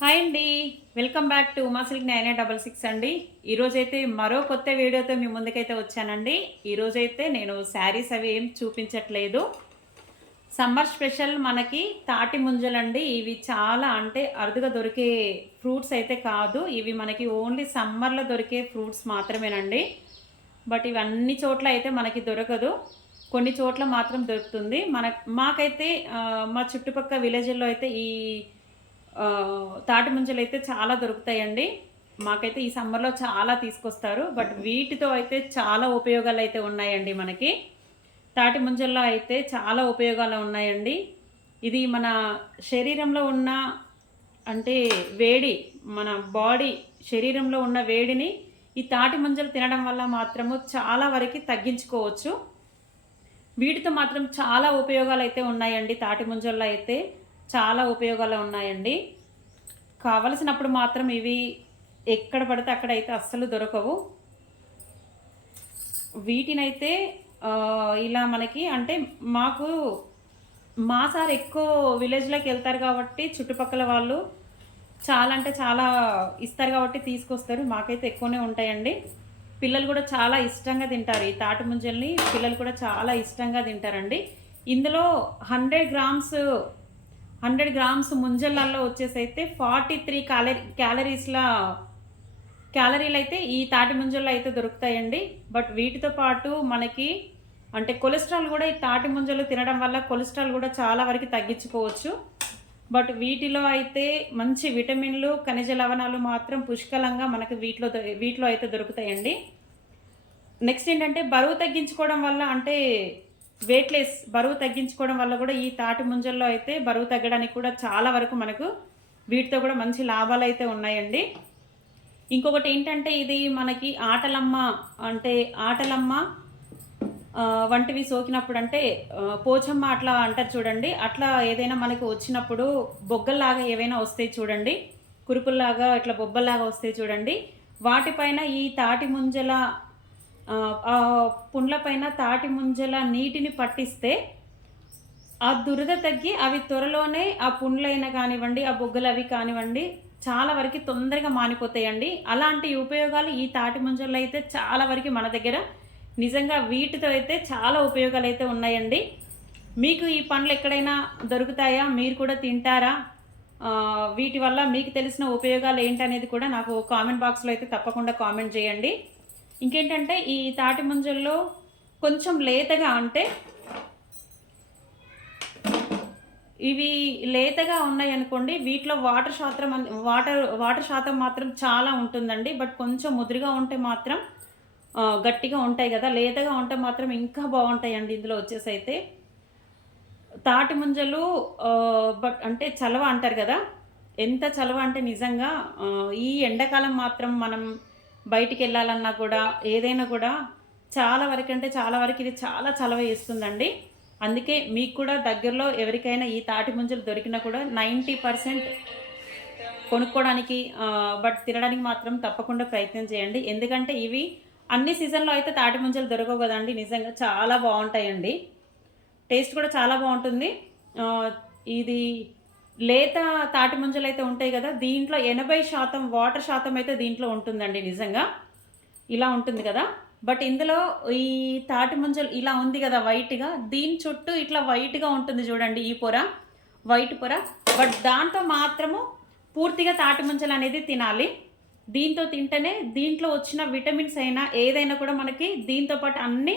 Hi అండి. Welcome back to Uma silk nine eight double six అండి. ఈరోజైతే మరో కొత్త వీడియోతో మీ ముందుకైతే వచ్చానండి. ఈరోజైతే నేను శారీస్ అవి ఏం చూపించట్లేదు. సమ్మర్ స్పెషల్ మనకి తాటి ముంజలండి. ఇవి చాలా అంటే అరుదుగా దొరికే ఫ్రూట్స్ అయితే కాదు. ఇవి మనకి ఓన్లీ సమ్మర్లో దొరికే ఫ్రూట్స్ మాత్రమేనండి. బట్ ఇవి అన్ని చోట్ల అయితే మనకి దొరకదు. కొన్ని చోట్ల మాత్రం దొరుకుతుంది. మన మాకైతే మా చుట్టుపక్కల విలేజ్లో అయితే ఈ తాటి ముంజలు అయితే చాలా దొరుకుతాయండి. మాకైతే ఈ సమ్మర్లో చాలా తీసుకొస్తారు. బట్ వీటితో అయితే చాలా ఉపయోగాలు అయితే ఉన్నాయండి మనకి. తాటి ముంజల్లో అయితే చాలా ఉపయోగాలు ఉన్నాయండి. ఇది మన శరీరంలో ఉన్న అంటే వేడి మన బాడీ శరీరంలో ఉన్న వేడిని ఈ తాటి ముంజలు తినడం వల్ల మాత్రము చాలా వరకు తగ్గించుకోవచ్చు. వీటితో మాత్రం చాలా ఉపయోగాలు అయితే ఉన్నాయండి తాటి ముంజల్లో అయితే. చాలా ఉపయోగాలు ఉన్నాయండి. కావలసినప్పుడు మాత్రం ఇవి ఎక్కడ పడితే అక్కడ అయితే అస్సలు దొరకవు. వీటినైతే ఇలా మనకి అంటే మాకు మా సార్ ఎక్కువ విలేజ్లోకి వెళ్తారు కాబట్టి చుట్టుపక్కల వాళ్ళు చాలా అంటే చాలా ఇస్తారు కాబట్టి తీసుకొస్తారు. మాకైతే ఎక్కువనే ఉంటాయండి. పిల్లలు కూడా చాలా ఇష్టంగా తింటారు. ఈ తాటి ముంజల్ని పిల్లలు కూడా చాలా ఇష్టంగా తింటారండి. ఇందులో హండ్రెడ్ గ్రామ్స్ హండ్రెడ్ గ్రామ్స్ ముంజల్లల్లో వచ్చేసి అయితే ఫార్టీ త్రీ క్యాలరీ క్యాలరీస్ల క్యాలరీలు అయితే ఈ తాటి ముంజల్లో అయితే దొరుకుతాయండి. బట్ వీటితో పాటు మనకి అంటే కొలెస్ట్రాల్ కూడా ఈ తాటి ముంజలు తినడం వల్ల కొలెస్ట్రాల్ కూడా చాలా వరకు తగ్గించుకోవచ్చు. బట్ వీటిలో అయితే మంచి విటమిన్లు ఖనిజ లవణాలు మాత్రం పుష్కలంగా మనకు వీటిలో వీటిలో అయితే దొరుకుతాయండి. నెక్స్ట్ ఏంటంటే బరువు తగ్గించుకోవడం వల్ల అంటే వెయిట్లెస్ బరువు తగ్గించుకోవడం వల్ల కూడా ఈ తాటి ముంజల్లో అయితే బరువు తగ్గడానికి కూడా చాలా వరకు మనకు వీటితో కూడా మంచి లాభాలు అయితే ఉన్నాయండి. ఇంకొకటి ఏంటంటే ఇది మనకి ఆటలమ్మ అంటే ఆటలమ్మ వంటివి సోకినప్పుడు అంటే పోచమ్మ అట్లా అంటారు చూడండి. అట్లా ఏదైనా మనకు వచ్చినప్పుడు బొగ్గల్లాగా ఏవైనా వస్తాయి చూడండి. కురుపుల్లాగా ఇట్లా బొబ్బల్లాగా వస్తాయి చూడండి. వాటిపైన ఈ తాటి ముంజల పుండ్లపైన తాటి ముంజల నీటిని పట్టిస్తే ఆ దురద తగ్గి అవి త్వరలోనే ఆ పుండ్లైనా కానివ్వండి ఆ బొగ్గలు అవి కానివ్వండి చాలా వరకు తొందరగా మానిపోతాయండి. అలాంటి ఉపయోగాలు ఈ తాటి ముంజల్లో అయితే చాలా వరకు మన దగ్గర. నిజంగా వీటితో అయితే చాలా ఉపయోగాలు అయితే ఉన్నాయండి. మీకు ఈ పండ్లు ఎక్కడైనా దొరుకుతాయా? మీరు కూడా తింటారా? వీటి వల్ల మీకు తెలిసిన ఉపయోగాలు ఏంటనేది కూడా నాకు కామెంట్ బాక్స్లో అయితే తప్పకుండా కామెంట్ చేయండి. ఇంకేంటంటే ఈ తాటి ముంజల్లో కొంచెం లేతగా అంటే ఇవి లేతగా ఉన్నాయి అనుకోండి వీటిలో వాటర్ శాతం వాటర్ వాటర్ శాతం మాత్రం చాలా ఉంటుందండి. బట్ కొంచెం ముదురుగా ఉంటే మాత్రం గట్టిగా ఉంటాయి కదా. లేతగా ఉంటే మాత్రం ఇంకా బాగుంటాయండి ఇందులో వచ్చేసి అయితే. తాటి ముంజలు బట్ అంటే చలవ అంటారు కదా. ఎంత చలవ అంటే నిజంగా ఈ ఎండాకాలం మాత్రం మనం బయటికి వెళ్ళాలన్నా కూడా ఏదైనా కూడా చాలా వరకు అంటే చాలా వరకు ఇది చాలా చలవ ఇస్తుందండి అందుకే మీకు కూడా దగ్గరలో ఎవరికైనా ఈ తాటి ముంజలు దొరికినా కూడా నైంటీ పర్సెంట్ కొనుక్కోవడానికి బట్ తినడానికి మాత్రం తప్పకుండా ప్రయత్నం చేయండి. ఎందుకంటే ఇవి అన్ని సీజన్లో అయితే తాటి ముంజలు దొరకవు కదండి. నిజంగా చాలా బాగుంటాయండి. టేస్ట్ కూడా చాలా బాగుంటుంది. ఇది లేత తాటి ముంజలు అయితే ఉంటాయి కదా దీంట్లో ఎనభై శాతం వాటర్ శాతం అయితే దీంట్లో ఉంటుందండి నిజంగా. ఇలా ఉంటుంది కదా. బట్ ఇందులో ఈ తాటి ముంజలు ఇలా ఉంది కదా వైట్గా దీని చుట్టూ ఇట్లా వైట్గా ఉంటుంది చూడండి ఈ పొర వైట్ పొర. బట్ దాంతో మాత్రము పూర్తిగా తాటి ముంజలు అనేది తినాలి. దీంతో తింటేనే దీంట్లో వచ్చిన విటమిన్స్ అయినా ఏదైనా కూడా మనకి దీంతో పాటు అన్ని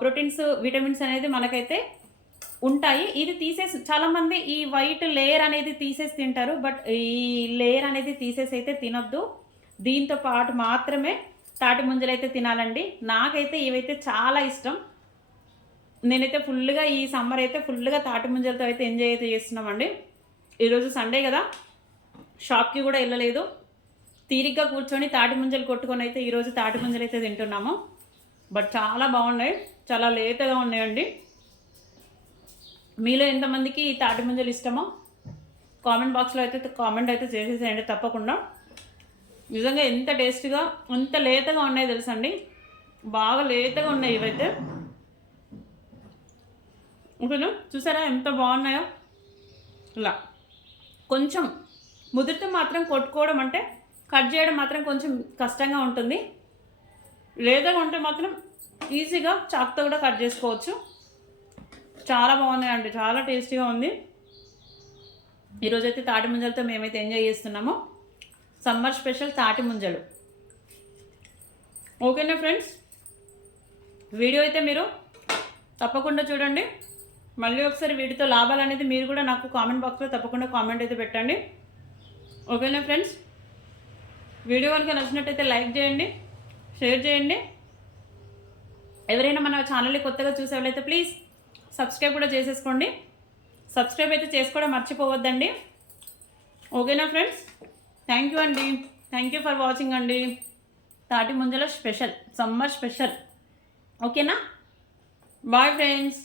ప్రోటీన్స్ విటమిన్స్ అనేది మనకైతే ఉంటాయి. ఇది తీసేసి చాలామంది ఈ వైట్ లేయర్ అనేది తీసేసి తింటారు. బట్ ఈ లేయర్ అనేది తీసేసి అయితే తినొద్దు. దీంతో పాటు మాత్రమే తాటి ముంజలు అయితే తినాలండి. నాకైతే ఇవైతే చాలా ఇష్టం. నేనైతే ఫుల్గా ఈ సమ్మర్ అయితే ఫుల్గా తాటి ముంజలతో అయితే ఎంజాయ్ అయితే చేస్తున్నామండి. ఈరోజు సండే కదా. షాప్కి కూడా వెళ్ళలేదు. తీరిగ్గా కూర్చొని తాటి ముంజలు కొట్టుకొని అయితే ఈరోజు తాటి ముంజలు అయితే తింటున్నాము. బట్ చాలా బాగున్నాయి. చాలా లేతగా ఉన్నాయండి. మీలో ఎంతమందికి ఈ తాటి ముంజలు ఇష్టమో కామెంట్ బాక్స్లో అయితే కామెంట్ అయితే చేసేసేయండి తప్పకుండా. నిజంగా ఎంత టేస్ట్గా ఎంత లేతగా ఉన్నాయి తెలుసండి? బాగా లేతగా ఉన్నాయి ఇవైతే. ఓకేనా చూసారా ఎంత బాగున్నాయో? ఇలా. కొంచెం ముదిరితే మాత్రం కొట్టుకోవడం అంటే కట్ చేయడం మాత్రం కొంచెం కష్టంగా ఉంటుంది. లేతగా ఉంటే మాత్రం ఈజీగా చాక్తో కూడా కట్ చేసుకోవచ్చు. చాలా బాగున్నాయి అండి చాలా టేస్టీగా ఉంది. ఈరోజైతే తాటి ముంజలతో మేమైతే ఎంజాయ్ చేస్తున్నాము. సమ్మర్ స్పెషల్ తాటి ముంజలు. ఓకేనా ఫ్రెండ్స్? వీడియో అయితే మీరు తప్పకుండా చూడండి. మళ్ళీ ఒకసారి వీటితో లాభాలు అనేది మీరు కూడా నాకు కామెంట్ బాక్స్లో తప్పకుండా కామెంట్ అయితే పెట్టండి. ఓకేనా ఫ్రెండ్స్? వీడియో కనుక నచ్చినట్టయితే లైక్ చేయండి షేర్ చేయండి. ఎవరైనా మన ఛానల్ని కొత్తగా చూసేవాళ్ళైతే ప్లీజ్ సబ్స్క్రైబ్ కూడా చేసేసుకోండి. సబ్స్క్రైబ్ అయితే చేసుకోవడం మర్చిపోవద్దండి. ఓకేనా ఫ్రెండ్స్? థ్యాంక్ యూ అండి. థ్యాంక్ యూ ఫర్ వాచింగ్ అండి. తాటి ముంజల స్పెషల్ సమ్మర్ స్పెషల్. ఓకేనా? Bye friends